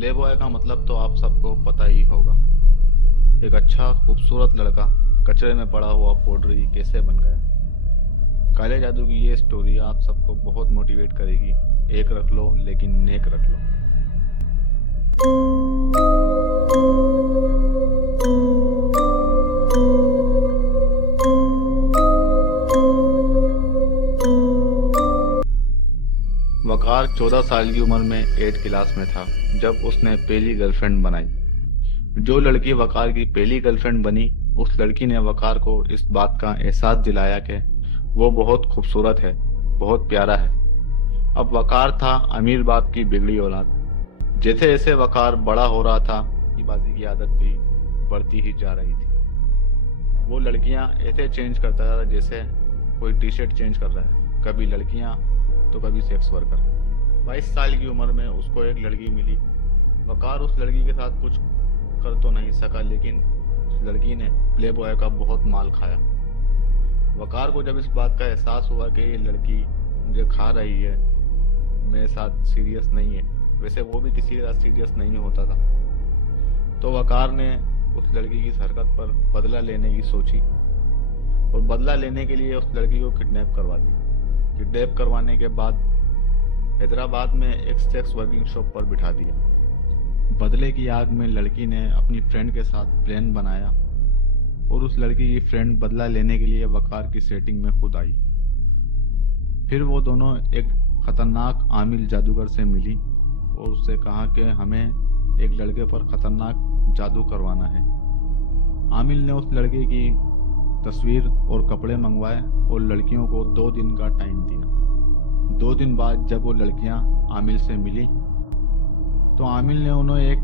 Playboy का मतलब तो आप सबको पता ही होगा। एक अच्छा खूबसूरत लड़का कचरे में पड़ा हुआ पोडरी कैसे बन गया। काले जादू की ये स्टोरी आप सबको बहुत मोटिवेट करेगी। एक रख लो लेकिन नेक रख लो। वकार 14 साल की उम्र में 8 क्लास में था जब उसने पहली गर्लफ्रेंड बनाई। जो लड़की वकार की पहली गर्लफ्रेंड बनी, उस लड़की ने वकार को इस बात का एहसास दिलाया कि वो बहुत खूबसूरत है, बहुत प्यारा है। अब वकार था अमीर बाप की बिगड़ी औलाद। जैसे जैसे वकार बड़ा हो रहा था, बाजी की आदत भी बढ़ती ही जा रही थी। वो लड़कियां ऐसे चेंज करता था जैसे कोई टी शर्ट चेंज कर रहा है, कभी लड़कियां तो कभी सेक्स वर्कर। 22 साल की उम्र में उसको एक लड़की मिली। वकार उस लड़की के साथ कुछ कर तो नहीं सका, लेकिन उस लड़की ने प्ले बॉय का बहुत माल खाया। वकार को जब इस बात का एहसास हुआ कि ये लड़की मुझे खा रही है, मेरे साथ सीरियस नहीं है, वैसे वो भी किसी के साथ सीरियस नहीं होता था, तो वकार ने उस लड़की की इस हरकत पर बदला लेने की सोची और बदला लेने के लिए उस लड़की को किडनैप करवा दिया। किडनैप करवाने के बाद हैदराबाद में एक सेक्स वर्किंग शॉप पर बिठा दिया। बदले की आग में लड़की ने अपनी फ्रेंड के साथ प्लान बनाया और उस लड़की की फ्रेंड बदला लेने के लिए वकार की सेटिंग में खुद आई। फिर वो दोनों एक खतरनाक आमिल जादूगर से मिली और उससे कहा कि हमें एक लड़के पर खतरनाक जादू करवाना है। आमिल ने उस लड़के की तस्वीर और कपड़े मंगवाए और लड़कियों को 2 दिन का टाइम दिया। 2 दिन बाद जब वो लड़कियां आमिल से मिली तो आमिल ने उन्हें एक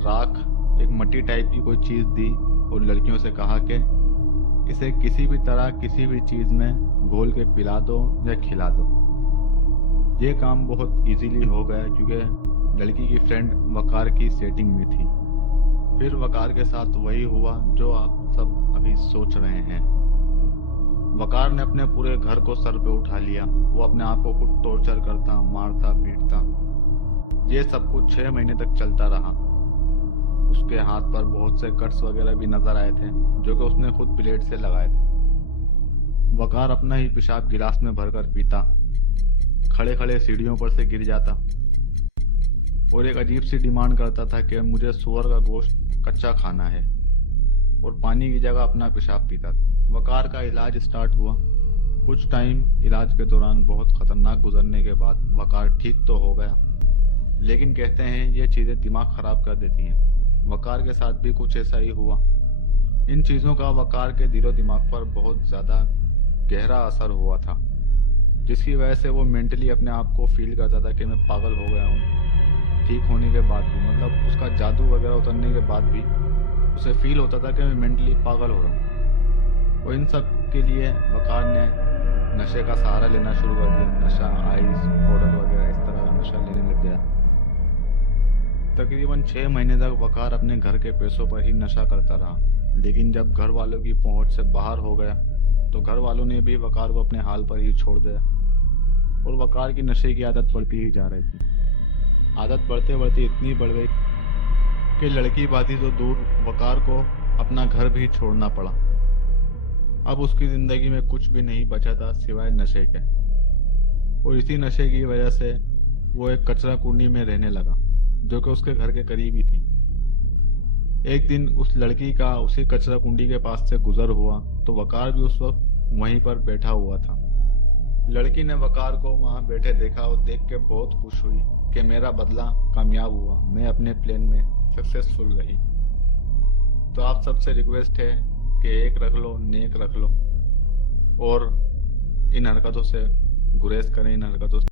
राख, एक मट्टी टाइप की कोई चीज दी और लड़कियों से कहा कि इसे किसी भी तरह किसी भी चीज में घोल के पिला दो या खिला दो। ये काम बहुत इजीली हो गया क्योंकि लड़की की फ्रेंड वकार की सेटिंग में थी। फिर वकार के साथ वही हुआ जो आप सब अभी सोच रहे हैं। वकार ने अपने पूरे घर को सर पे उठा लिया। वो अपने आप को खुद टॉर्चर करता, मारता, पीटता। ये सब कुछ 6 महीने तक चलता रहा। उसके हाथ पर बहुत से कट्स वगैरह भी नजर आए थे जो कि उसने खुद ब्लेड से लगाए थे। वकार अपना ही पेशाब गिलास में भरकर पीता, खड़े खड़े सीढ़ियों पर से गिर जाता और एक अजीब सी डिमांड करता था कि मुझे सुअर का गोश्त कच्चा खाना है और पानी की जगह अपना पेशाब पीता था। वकार का इलाज स्टार्ट हुआ। कुछ टाइम इलाज के दौरान बहुत खतरनाक गुजरने के बाद वकार ठीक तो हो गया, लेकिन कहते हैं ये चीज़ें दिमाग खराब कर देती हैं। वकार के साथ भी कुछ ऐसा ही हुआ। इन चीज़ों का वकार के दिलो दिमाग पर बहुत ज़्यादा गहरा असर हुआ था, जिसकी वजह से वो मेंटली अपने आप को फील करता था कि मैं पागल हो गया हूँ। ठीक होने के बाद भी, मतलब उसका जादू वगैरह उतरने के बाद भी उसे फील होता था कि मैं मेंटली पागल हो रहा हूँ। और इन सब के लिए वकार ने नशे का सहारा लेना शुरू कर दिया। नशा, आइस, पाउडर वगैरह इस तरह का नशा लेने लग गया। तकरीबन 6 महीने तक वकार अपने घर के पैसों पर ही नशा करता रहा, लेकिन जब घर वालों की पहुंच से बाहर हो गया तो घर वालों ने भी वकार को अपने हाल पर ही छोड़ दिया और वकार की नशे की आदत बढ़ती ही जा रही थी। आदत बढ़ते बढ़ते इतनी बढ़ गई कि लड़की बाधी तो दूर, वकार को अपना घर भी छोड़ना पड़ा। अब उसकी जिंदगी में कुछ भी नहीं बचा था सिवाय नशे के, और इसी नशे की वजह से वो एक कचरा कुंडी में रहने लगा जो कि उसके घर के करीब ही थी। एक दिन उस लड़की का उसी कचरा कुंडी के पास से गुजर हुआ तो वकार भी उस वक्त वहीं पर बैठा हुआ था। लड़की ने वकार को वहां बैठे देखा और देख के बहुत खुश हुई कि मेरा बदला कामयाब हुआ, मैं अपने प्लान में सक्सेसफुल रही। तो आप सबसे रिक्वेस्ट है कि एक रख लो, नेक रख लो और इन हरकतों से गुरेज करें, इन हरकतों से